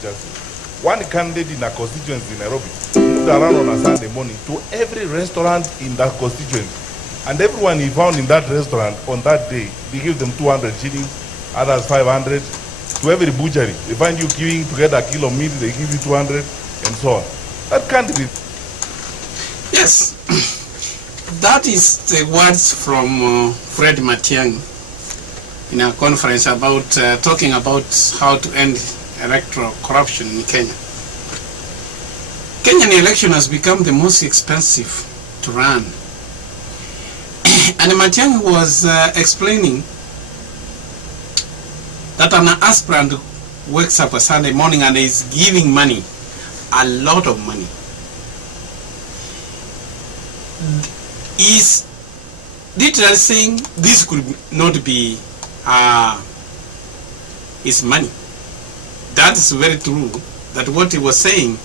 justice. One candidate in a constituency in Nairobi moved around on a Sunday morning to every restaurant in that constituency. And everyone he found in that restaurant on that day, they give them 200 shillings, others 500. To every butchery, they find you queuing to get a kilo of meat, they give you 200, and so on. That candidate. Yes, that is the words from Fred Matiang'i in a conference about talking about how to end electoral corruption in Kenya. Kenyan election has become the most expensive to run. And Matiang'i was explaining that an aspirant wakes up a Sunday morning and is giving money, a lot of money. Is literally saying this could not be his money. That is very true, that what he was saying.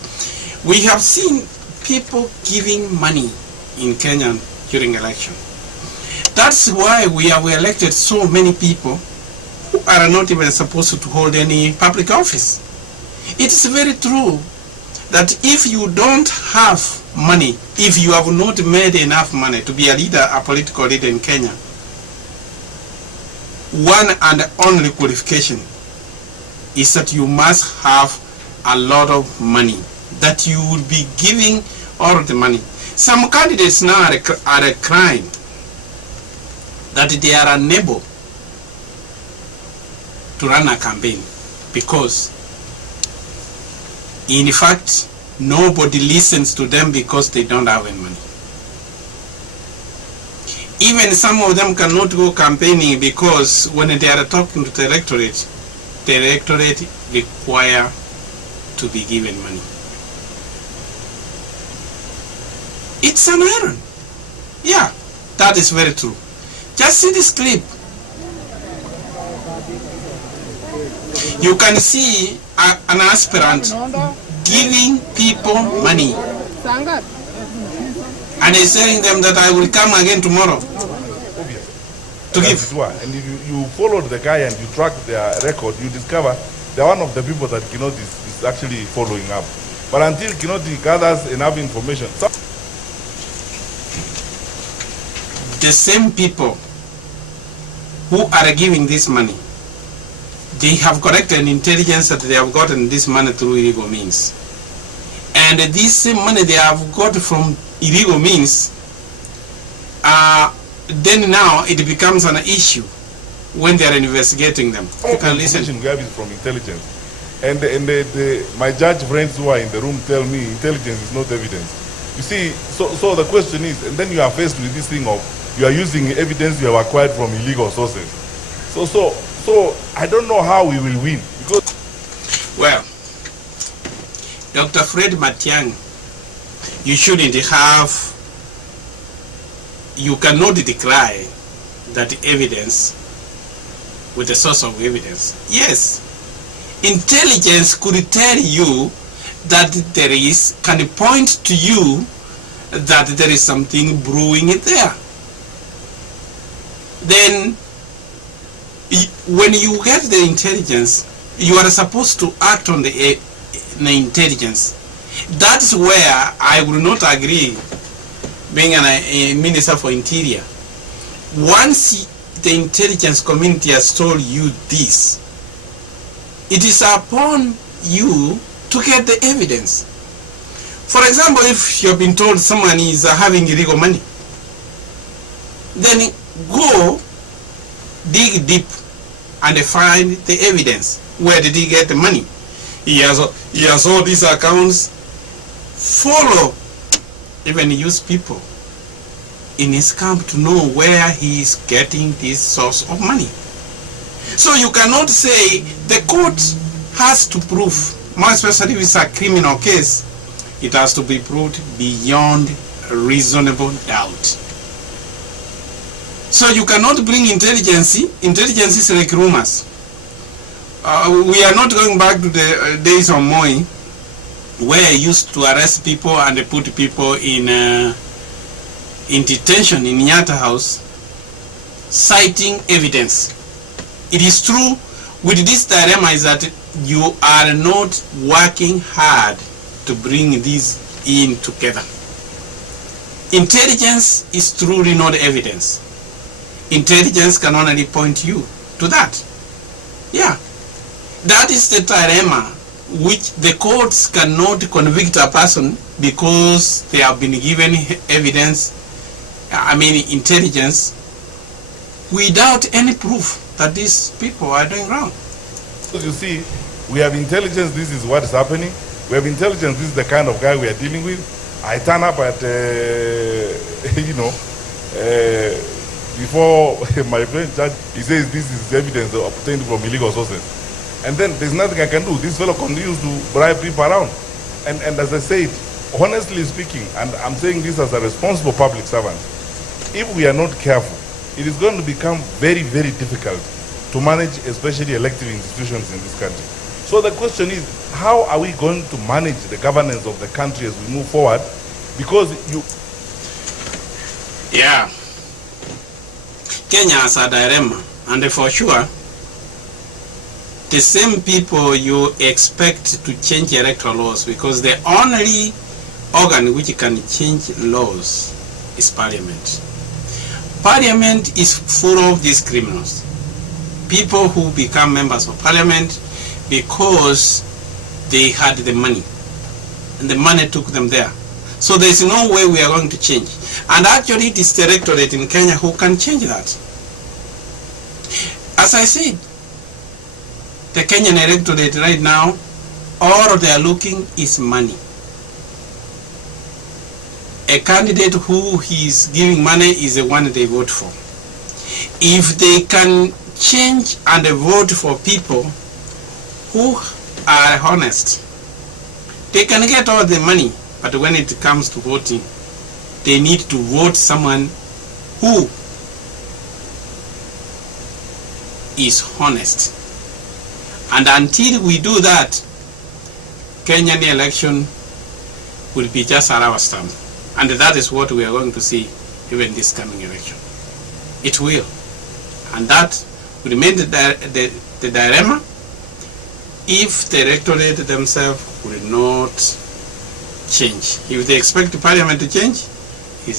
We have seen people giving money in Kenya during election. That's why we have elected so many people who are not even supposed to hold any public office. It is very true that if you don't have money, if you have not made enough money to be a leader, a political leader in Kenya, one and only qualification is that you must have a lot of money, that you will be giving all the money. Some candidates now are crying that they are unable to run a campaign because in fact nobody listens to them because they don't have any money. Even some of them cannot go campaigning because when they are talking to the electorate require to be given money. It's an iron. Yeah, that is very true. Just see this clip. You can see an aspirant giving people money. And he's telling them that I will come again tomorrow to give. And if you followed the guy and you track their record, you discover they're one of the people that Kinoti is actually following up. But until Kinoti gathers enough information, the same people who are giving this money, they have collected intelligence that they have gotten this money through illegal means. And this same money they have got from illegal means, then now it becomes an issue when they are investigating them. You can listen. We have it from intelligence. And my judge friends who are in the room tell me intelligence is not evidence. You see, so the question is, and then you are faced with this thing of you are using evidence you have acquired from illegal sources. So I don't know how we will win. Because well, Dr. Fred Matiang'i, you shouldn't have, you cannot declare that evidence with the source of evidence. Yes, intelligence could tell you that there is, can point to you that there is something brewing in there. Then when you get the intelligence, you are supposed to act on the intelligence. That's where I will not agree being a minister for interior. Once the intelligence community has told you this, it is upon you to get the evidence. For example, if you have been told someone is having illegal money, then go dig deep and find the evidence. Where did he get the money? He has all these accounts. Follow, even use people in his camp to know where he is getting this source of money. So you cannot say the court has to prove, more especially if it's a criminal case, it has to be proved beyond reasonable doubt. So you cannot bring intelligence. Intelligence is like rumors. We are not going back to the days of Moi, where he used to arrest people and put people in detention in Nyata House, citing evidence. It is true with this dilemma is that you are not working hard to bring these in together. Intelligence is truly not evidence. Intelligence can only point you to that. Yeah. That is the dilemma which the courts cannot convict a person because they have been given evidence, intelligence, without any proof that these people are doing wrong. So you see, we have intelligence, this is what is happening. We have intelligence, this is the kind of guy we are dealing with. I turn up at, before my friend judge, he says this is evidence obtained from illegal sources. And then there's nothing I can do. This fellow continues to bribe people around. And as I said, honestly speaking, and I'm saying this as a responsible public servant, if we are not careful, it is going to become very, very difficult to manage, especially elective institutions in this country. So the question is, how are we going to manage the governance of the country as we move forward? Because Yeah. Kenya has a dilemma, and for sure, the same people you expect to change electoral laws, because the only organ which can change laws is Parliament. Parliament is full of these criminals. People who become members of Parliament because they had the money, and the money took them there. So there is no way we are going to change. And actually it is the electorate in Kenya who can change that. As I said, the Kenyan electorate right now, all they are looking is money. A candidate who is giving money is the one they vote for. If they can change and vote for people who are honest, they can get all the money, but when it comes to voting, they need to vote someone who is honest. And until we do that, Kenyan election will be just a rubber stamp. And that is what we are going to see even this coming election. It will. And that will remain the dilemma if the electorate themselves will not change. If they expect the Parliament to change,